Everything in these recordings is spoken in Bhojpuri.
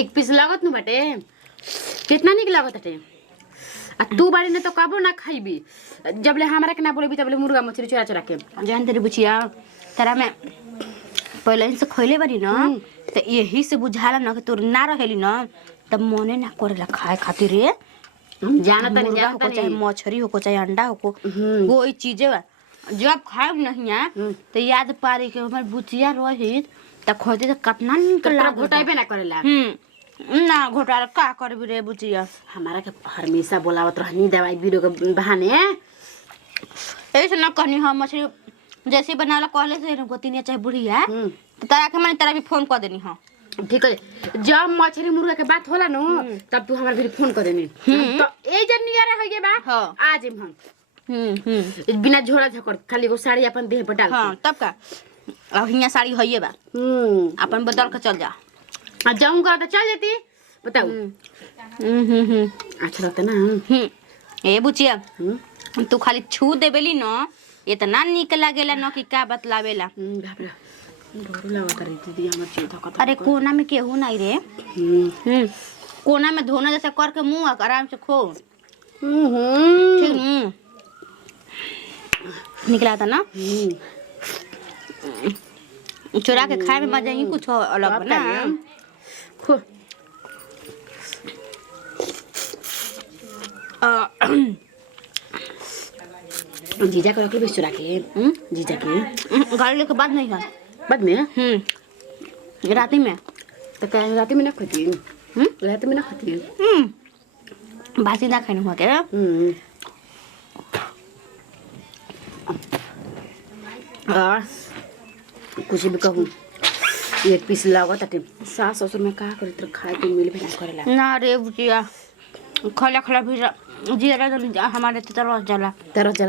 एक पीस लागत नु बाटे कितना निक लागत बाटे आ तू बाड़ी ने तो कबो ना खाइबी जबले हमरा के ना बोलेबी तबले मुर्गा मछली चुरा चुरा के जान तेरे बुचिया तेरा मैं पहले से खइले बारी ना तो यही से बुझाला ना कि तोर ना रहेली ना तब मने ना करेला खाए खातिर रे जानता नहीं मुर्गा हो चाहे मछली हो चाहे अंडा हो कोई चीजें बा जब खाए नहीं है तो याद पारी के हमर बुचिया रही त खोदे त कतना निकल तोरा घोटाइबे ना करेला ना घोटाला का करबी रे बुचिया हमारा के हमेशा बोलावत रहनी दवाई बीरो के बहाने ऐसे ना कहनी हम मछली जैसे बनाला कहले से गोतिनिया चाहे बुढ़िया तो तारा के मैंने तारा भी फोन कर देनी हां ठीक है जब मछली मुर्गा के बात होला नु तब तू हमरा भी फोन कर देनी तो ए जन्नी आ रहा है बा आज हम बिना झोड़ा झकड़ खाली एगो साड़ी अपन देह पर डाल हां तब का अब हिया साड़ी होइए बा अपन बदल के चल जा आ जाऊंगा तो चल जाती बताओ अच्छा लगता ना ए बुचिया तू खाली छू देबेली न इतना निक लागेला न कि का बतलावेला घबरा डर लागत रही दीदी हमर चीज धकत अरे कोना में केहू नहीं रे कोना में धोना जैसा करके मुंह आराम से खो ठीक निकला था ना चुरा के खाए में मजा ही कुछ अलग ना खो जीजा को रखले चुरा के जीजा के गाड़ी लेके बाद नहीं है बाद में राती में तो कहीं राती में ना खाती राती में ना खाती बासी ना खाने हुआ क्या कुछ भी कहूँ एक पीस लागत ताटे सास ससुर में का करे तो खाए के मिल भी ना करेला ना रे बुचिया खला खला भी जीरा हमारे तरह जाला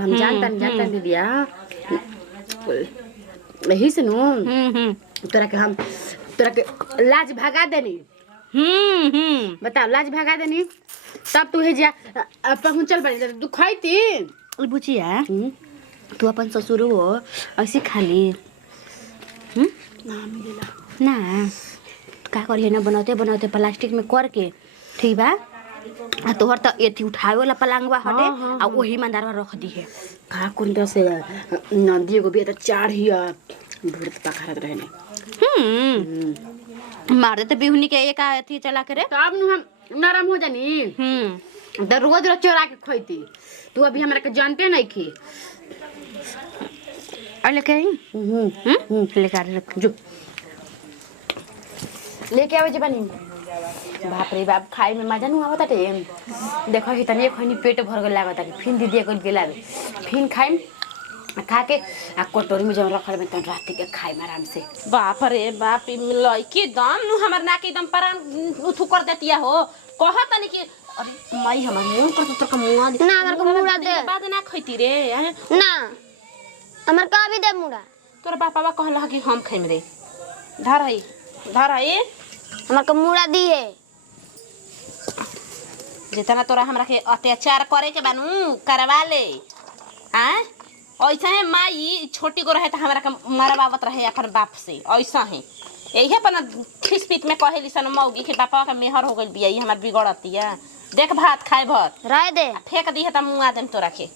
हम जानता दीदिया यही से नु तोरा के लाज भगा देनी बताओ लाज भगा देनी तब तू हे जा पहुंचल बड़ी तू खाईती बुचिया तू अपन ससुर हो ऐसे खाली ना मिलेला ना का करिए ना बनाते बनाते प्लास्टिक में करके ठीक बा आ तोहर त एथी उठावे वाला पलंगवा हटे आ वही मंदारवा रख दी है का कुंडा से नंदी को भी त चाढ़िया भूत पखारत रहने मार देते बिहुनी के एक एथी चला के रे तब नु हम नरम हो जानी त रोज रोज चोरा के खोईती तू अभी हमरा के जानते नहीं की अरे के लेके आ रख जो लेके आवे जे बनी बाप रे बाप खाई में मजा नु आवता टे देखो कि तनी खनी पेट भर गल लागता कि फिन दीदी को गेला फिन खाई खा के आ कटोरी में जम रखल में तन रात के खाई में आराम से बाप रे बाप लइकी दम नु हमर ना के एकदम परान उठू कर देतिया हो कह तनी कि अरे माई हमर मुंह पर तो मुंह ना हमर को मुड़ा दे बाद ना खइती रे ना हमर का भी दे मुड़ा तोर बापा कहला कि हम खइम रे धर हई हमर को मुड़ा दी है जितना तोरा हमरा के अत्याचार करे के बानू करवा ले हां ऐसा है माई छोटी को रहे त हमरा के मरवावत रहे अपन बाप से ऐसा है यही अपन खिसपिट में कहेली सन मौगी के बापा का मेहर हो गइल बिया ई हमर बिगड़तिया देख भात खाए भर रह दे फेंक दी है त मुआ देम तोरा के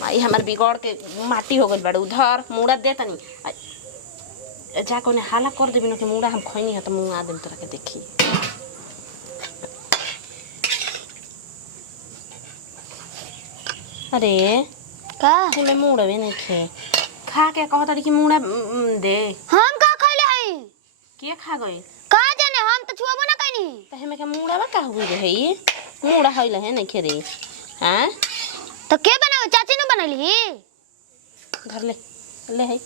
माई हमर बिगड़ के माटी हो गइल बड़ उधर मुड़ा दे तनी जा कोने हाला कर देबिन के मुड़ा हम खइनी है त मुआ देम तोरा के देखी अरे का में मुड़ा भी नहीं खे खा के कहता कि मुड़ा दे हम का खइले हई के खा गई का जाने हम तो छुबो ना कइनी त हमें के मुड़ा बा का हुई रे ई मुड़ा हइले है नहीं खे रे हां तो के बनावे चाची ने बनैली घर ले है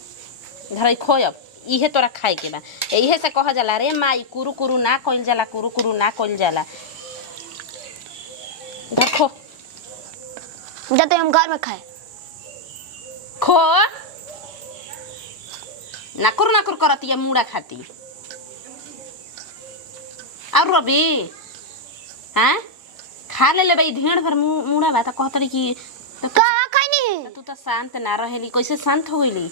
घर खोयब इहे तोरा खाए के बा इहे से कह जाला रे माई कुरु कुरु ना कइल जाला कुरु कुरु ना कइल जाला देखो जाते हम घर में खाए खो नाकुर करती है मुड़ा खाती और रबी हाँ खा ले भाई ढेर भर मुड़ा बा त कहतरी कि कहां खइनी तू तो शांत ना रहेली कैसे शांत हो गईली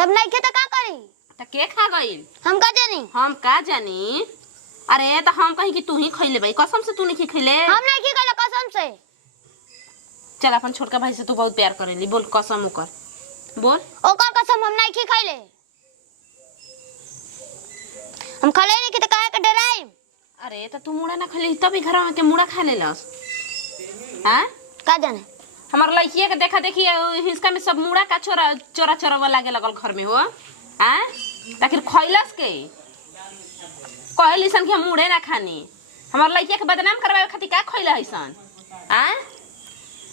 तब नहीं खे तो का करी? त के खा गइल? हम का जानी? हम का जानी? अरे त हम कहीं कि तू ही खइले भाई, कसम से तू नहीं खइले। हम नहीं खी कल कसम से। चल अपन छोटका भाई से तू बहुत प्यार करेली, बोल कसम ओकर बोल। ओकर कसम हम नहीं खी खइले। हम खले नहीं कि त काहे के डराई? अरे त तू मुड़ा ना खइली तभी घर में के मुड़ा खा लेलस। हां का जाने? हमार लड़किया के देखा देखी हिस्सा में सब मुड़ा का चोरा चोरा चोरा लागे लगल घर में हो। हां ताकि खइलस के कहली सन कि हम मुड़े ना खानी। हमार लड़किया के बदनाम करवावे खातिर का खइले हइसन? हां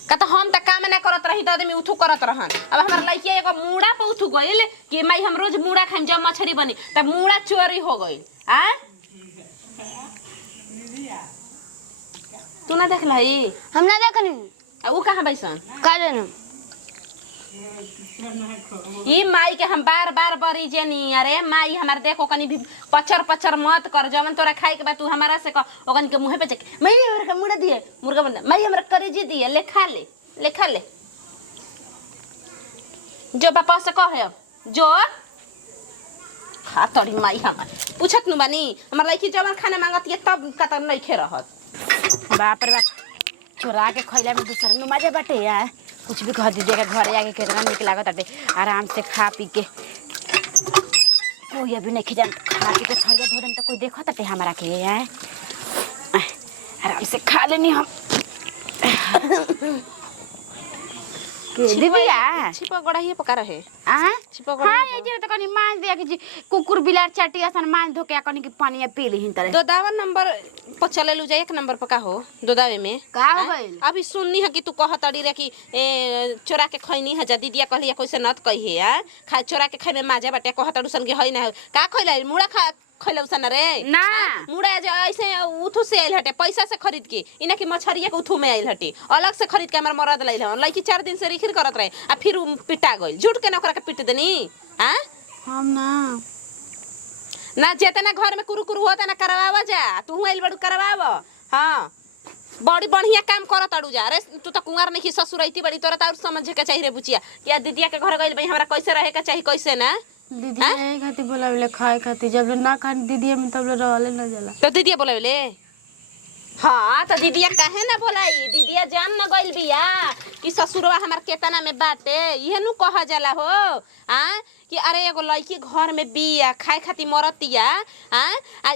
का तो हम त काम ना करत रही त आदमी उठू करत रहन। अब हमार लड़किया एगो मुड़ा पे उठू गइल कि माई हम रोज मुड़ा खाइम जब मछरी बनी त मुड़ा चोरी हो गइल। हां तू ना देखलही? हम ना देखनी। ऊ कहां बैसन? का जाने? ई माई के हम बार बार बरी जेनी। अरे माई हमार देखो कनी भी पचर पचर मत कर, जवन तोरा खाए के बा तू हमारा से कह ओकन के मुंह पे चक माई हमरा का मुड़ा दिए मुर्गा बंदा माई हमरा करेजी दिए ले खा ले जो बापा से कह अब जो खा तोरी माई हमार पूछत नु बानी हमार लड़की जवन खाना मांगत है तब कतन नहीं खे रहत। बाप रे बाप, चोरा के खइला में दूसरा नु मजा बाटे यार। कुछ भी कह दीजिएगा घर आके कितना निक लागत बाटे, आराम से खा पी के। कोई अभी नहीं खिजान खा के थरिया धो देन तो कोई देखत बाटे हमरा के यार। आराम से खा लेनी हम। के दिबिया छिपा गड़ाही पका रहे आ छिपा हां ये जे तो कनी मान दिया कि कुकुर बिलार चाटी असन मान धो के कनी के पानी पी ली हिन दो दावा नंबर पर चले लू जाए एक नंबर पर का हो दो दावे में का हो गइल? अभी सुननी है कि तू कहत अड़ी रे कि चोरा के खैनी है जदी दिया कहलिया कैसे नत कही है खा चोरा के खाए में माजा बाटे कहत अड़ू सन के है ना का खइला मुड़ा खा खइला सन रे ना मुड़ा जो ऐसे उठू से आइल हटे पैसा से खरीद के इना कि मछरिया के उठू में आइल हटे अलग से खरीद के हमर मरद लइल हन लइकी 4 दिन से रिखिर करत रहे आ फिर पिटा गइल झूठ के नौकरा के पिट देनी। हां हम ना ना जेतना घर में कुरु कुरु होता ना करवावा जा तू आइल बड़ू करवाव। हां बड़ी बढ़िया काम करत अड़ू जा रे तू तो कुंवार नहीं ससुरैती बड़ी तोरा और समझ के चाहिए रे बुचिया कि दीदिया के घर गइल भाई हमरा कैसे रहे के चाहिए कैसे ना दीदी ए खाती बोलावले खाए खाती जब ना खान दीदी में तब रहले न जाला तो दीदिया बोलावले। हां तो दीदिया काहे ना बोलाई दीदिया जान न गइल बिया कि ससुरवा हमार केतना में बाटे इहे नु कह जाला हो। हां कि अरे एगो लड़की घर में बिया खाए खाती मरतिया। हां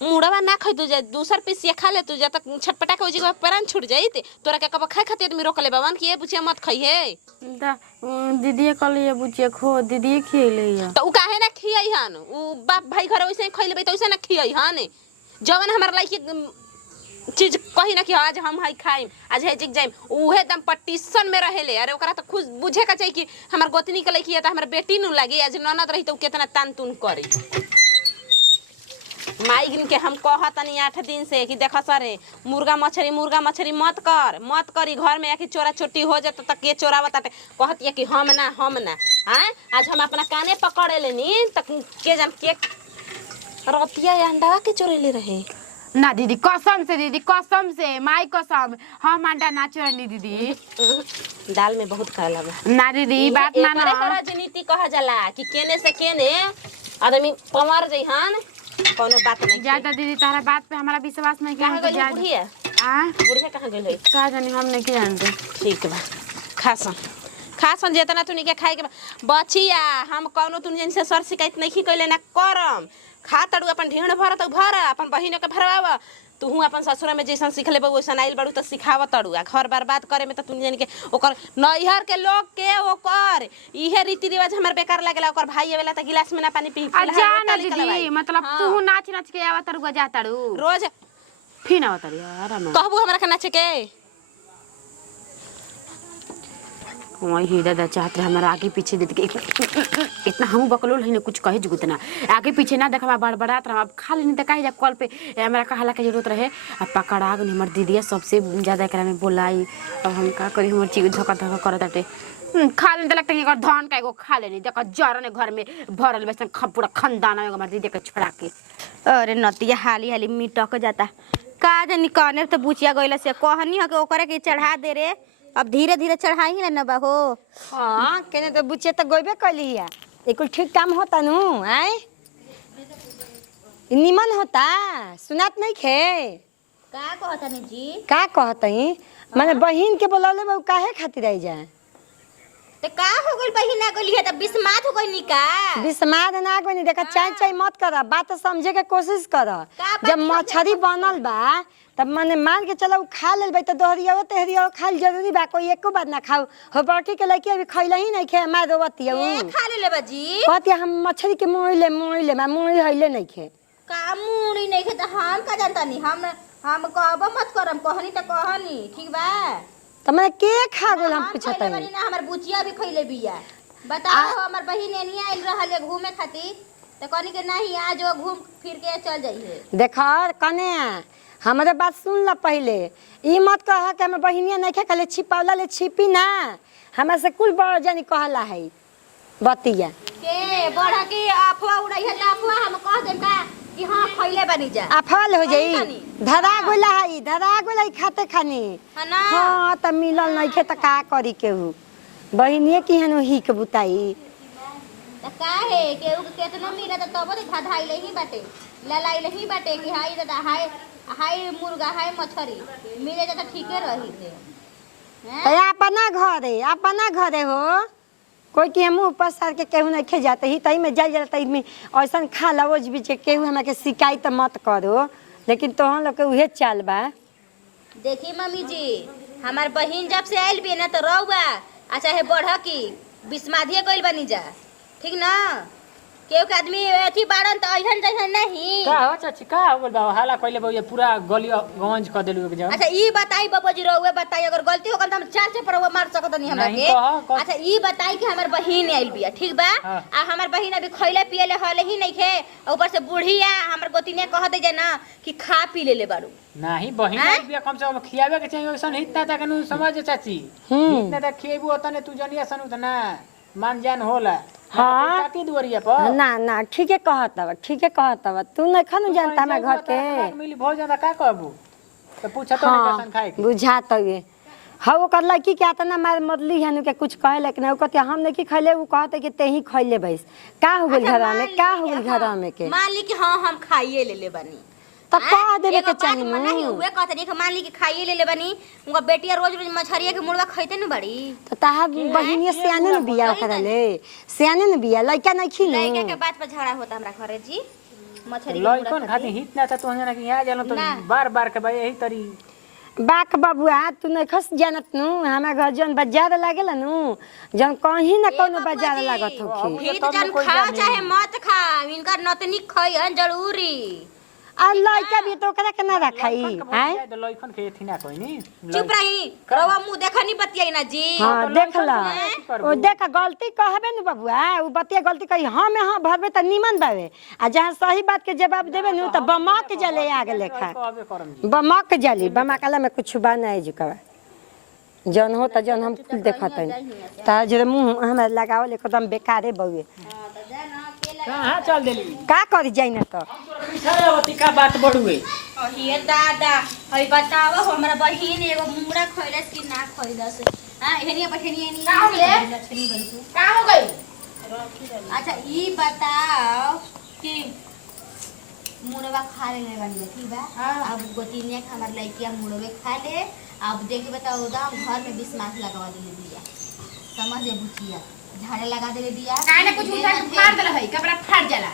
मुड़वा ना खइ दो जा दूसर पीसिया खा ले तू जा तक छटपटा के ओजी प्राण छूट जाइत तोरा के कब खाए खाती आदमी रोक ले बावन कि ए बुचिया मत खइ हे दीदी कल ये बुचिया खो दीदी खिले या तो उ काहे ना खियई हन उ बाप भाई घर वैसे खइलेबे तो वैसे ना खियई हन जवन हमर लड़की चीज कही ना कि आज हम हई खाइम आज है जिक जाइम उहे दम पटिशन में रहेले। अरे ओकरा तो खुद बुझे का चाहिए कि हमर गोतनी के लड़की है त हमर बेटी नु लागे आज ननद रही तो कितना तान तुन करी। माई के हम कहतनी 8 दिन से कि देख सरे मुर्गा मछरी मत करी घर में आके चोरा छोटी हो जात त के चोरावत कहतिया कि हम ना। हां आज हम अपना काने पकड़े लेनी त के जान के रतिया अंडा के चोरेले रहे ना दीदी कसम से माई कसम हम अंडा ना चोरनी दीदी दाल में बहुत खाला बा ना दीदी बात मानो राजनीति कहा जाला कि केने से केने आदमी पमर जइहन कोनो बात नहीं ज्यादा दीदी तारा बात पे हमारा विश्वास नहीं कहां किया गइल बुढ़िया बुढ़िया कहां गइल है का जानी हम नहीं जानते। ठीक बा खासन जेतना तू के खाए के बचिया हम कोनो तू जन से सर शिकायत नहीं कइले ना करम खा तड़ू अपन ढीण भर त भर अपन बहिन के भरवावा तू अपन ससुर में जैसन सीख लेबे वैसन आइल बड़ू त सिखाव तड़ू आ घर बर्बाद करे में त तू जन के ओकर नैहर के लोग के ओकर इहे रीति रिवाज हमर बेकार लागला ओकर भाई आवेला त गिलास में ना पानी पी जाना दीदी मतलब तू नाच के आवा तड़ू जा तड़ू रोज फिर आवा तड़ी आराम कहबू हमरा के नाचे के वही दादा चाहते हमारा आगे पीछे देख इतना हम बकलोल है ना कुछ कहे जुगत ना आगे पीछे ना देखा बड़बड़ात रहा अब खा लेनी तो कहे जा कॉल पे हमारा कहला के जरूरत रहे अब पकड़ा गई हमार दीदिया सबसे ज्यादा एकरा में बोलाई अब हम का करी हमार चीज धक्का करत बाटे खा लेनी तो लगता है कि धान का एगो खा लेनी देखा जरने घर में भरल वैसे पूरा खानदान है हमार दीदी के छोड़ा के। अरे नतिया हाली हाली मिटक जाता का जानी कहने तो बुचिया गइला से कहनी है कि ओकरे के चढ़ा दे रे अब धीरे धीरे चढ़ाई ना बा हो। हां केने तो बुचे तो गइबे कइली है कुल ठीक काम होता नु आय निमन होता सुनात नहीं खे का कहतनी जी का कहतई माने बहिन के बोलौले बा काहे खातिर आई जाए तो का हो गइल बहिन ना गइल है त बिस्मात हो गइल निका बिस्माद ना कोनी देखा चाय चाय मत कर बात समझे के कोशिश कर बात जब मछरी बनल बा तब माने मान के चलो खा लेल बा त दोहरिया तेहरिया खाल जरूरी बा कोई एको बात ना खाओ हो बड़की के लड़की अभी खइला ही नहीं खे मार रोवती ए खा ले बाजी कहती हम मछली के मोइले मैं मोइ हइले नहीं खे का मुड़ी नहीं खे त हम का जानता नहीं हम कहबो मत करम कहनी त कहनी ठीक बा त मैं के खा गेल हम पूछत खइले बानी ना हमर बुचिया भी खइले बिया बताओ हमर बहिन एनी आइल रहले घूमे खातिर त कहनी के नहीं आज वो घूम फिर के चल जाइए देख कने हमरे बात सुन ला पहले ई मत कह के हम बहिनिया नहीं खे खाले छिपावला ले छिपी ना हमरा से कुल बड़ जानी कहला है बतिया के बड़ा के अफवाह उड़ाई है त अफवाह हम कह देम का कि हां खइले बानी जा अफल हो जाई धरा गोला खाते खानी है ना हां त मिलल नहीं खे त का करी केहू बहिनिए की हनु ही के बुताई त काहे केहू के केतनो मिला त तब त धाधाइले ही बाटे ललाइले ही बाटे कि हाई त हाई मुर्गा हाई मछरी मिले त ठीके रही थे त अपना घरे हो कोई के मुंह पर सर के केहू नहीं खे जाते ही तई में जाई जाता में ऐसन खा लवज बीच केहू हमरा के शिकायत मत करो लेकिन तोहन लोग के उहे चाल बा देखी मम्मी जी हमार बहिन जब से आइल भी ना तो रहुआ अच्छा है बढ़ की बिस्मादिए गइल बनी जा ठीक ना केहू के आदमी एथी बाड़न त अइहन जइहन नहीं का हो चाची का हो गइल बा हाला कइले बा ये पूरा गली गंज क देलु के जान अच्छा ई बताई बाबा जी रहुए बताई अगर गलती हो त हम चार से पर मार सकत नहीं हमरा नहीं, के कह। अच्छा ई बताई कि हमर बहिन आइल बिया ठीक बा हाँ। आ हमर बहिन अभी खइले पियले हले ही नहीं खे ऊपर से बुढ़िया हमर गोतिने कह दे जे ना कि खा पी ले बारू नाही बहिन हैं? बिया कम से कम खियावे के चाहिए ओसन हितना तक नु समझ चाची हितना तक खिएबू ओतने तू जनिया सनु त ना मान जान होला हाँ। काकी दुवरिया पर ना ठीके कहत बा तू नहीं खनु जानता हमरा घर के मिली भोजन का कहबू तो पूछत नहीं कैसन खाए के बुझात ये हाँ वो कर लड़की के आता ना मार मरली हनु के कुछ कहे लेकिन वो कहते हम नहीं खैले वो कहते कि ते ही खैले बैस का हो गेल घर में का हो गेल घर में के मान ली कि हां हम खाइए ले बानी त कह देबे के चाहिए चाहिए नहीं हुए कहते नहीं कि मान ली कि खाइए ले बानी उनका बेटिया रोज मछरिया के मुर्गा खइते न बड़ी तो ताहा बहिनिया सियाने न बिया करले सियाने न बिया लइका नहीं खिनु लड़का के बात पर झगड़ा होता हमरा घरे जी मछरी के लइकन खाती हितना त तू जना कि आ जानो तो बार के बा यही तरी बाक बबुआ तू नहीं खस जानत नु हमरा घर जन बाजार लागेला नु जन कहीं ना कोनो बाजार लागत होखी फिर जन खा चाहे मत खा इनका नतनी खइहन जरूरी आ लइका भी तो ओकरा के ना रखाई हैं लइकन के थिना कोई नी चुप रही रवा मुंह देखनी बतियाई ना जी हां देख ला ओ देख गलती कहबे न बबुआ उ बतिया गलती कही हां भरबे त निमन बावे आ जहां सही बात के जवाब देबे न त बमक जले आगे लेखा कहबे करम जी बमक जली बमकला में कुछ बा नहीं जुकवा जन हो त जन हम कुल देखत हई ता जरे मुंह हमरा लगावल एकदम बेकारे बउए कहां चल देली का करी जाई न त विषयवती का बात बढ़ुए अहिए दादा हई बताओ हमरा बहिन एगो मुंगरा खइलस कि ना खइलस हां एहनिया बहिनिया नहीं का हो गए का हो गई अच्छा ई बताओ कि मुड़वा खा ले बानी ठीक बा अब गोतिनिया के हमर लइकिया मुड़वे खा ले अब देखि बताओ दाम घर में 20 मास लगवा देले दिया समझ ले बुचिया झाड़े लगा देले दिया काहे ना कुछ उठा के फाड़ देला है कपड़ा फाड़ जाला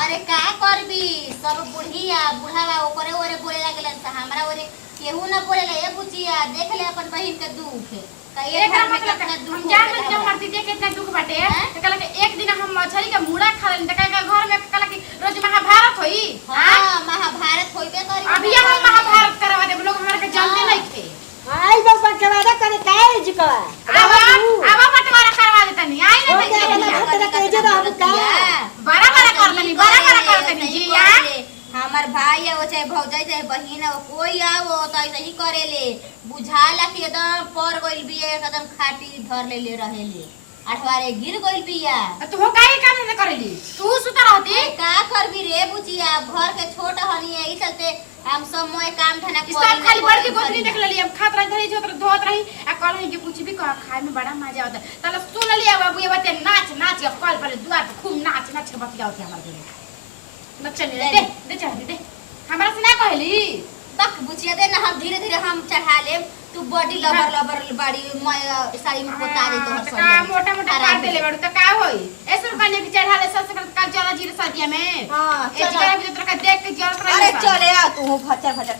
अरे का करबी सब बुढ़िया बुढ़ावा ओकरे ओरे बोले लागलन त हमरा ओरे केहू ना बोलेला ए बुचिया देख ले अपन बहिन के दुख का ये घर में कितना दुख हम जान के हमर दीदी के इतना दुख बाटे त कहला कि एक दिन हम मछली का मुड़ा खा लेन त कहला घर में कहला कि रोज महाभारत होई हां महाभारत होइबे करी अभी हम महाभारत करवा देब लोग हमरा के जानते नहीं थे आई बाबा कवादा करे काहे जुकवा अब बंटवारा करवा देतनी आई ना हो गया ना भतरा के जे रहब का बड़ा करतनी जी यार हमार भाई है वो चाहे भौजाई चाहे बहिन है वो कोई आओ तो ऐसे ही करेले बुझाला कि एकदम पर गइल बिया एकदम खाटी धर ले रहेले अठवारे गिर गइल बिया तू हो काहे काम न करेली तू सुत रहती का करबी रे बुचिया घर के छोट हनी है ई चलते हम सब मोए काम धना इस सब खाली बड़की गोतनी देख लेली हम खात रही जो धोत रही आ कहल कि कुछ भी कह खाए में बड़ा मजा आता तले सुन लिया बाबू ये बात नाच नाच के कल पर दुआ के बतियाओ के हमार घरे न चले दे चढ़ दे हमरा से ना कहली तक बुचिया दे ना हम धीरे धीरे हम चढ़ा लेम तू बॉडी लबर बाड़ी साड़ी में पोता दे तो का मोटा मोटा काट देले बड़ त का होई ऐसे कन्या की चढ़ा ले सबसे का जला जीरे सदिया में हां ए जगह भी तो का देख के जरूरत अरे चले आ तू फचर फचर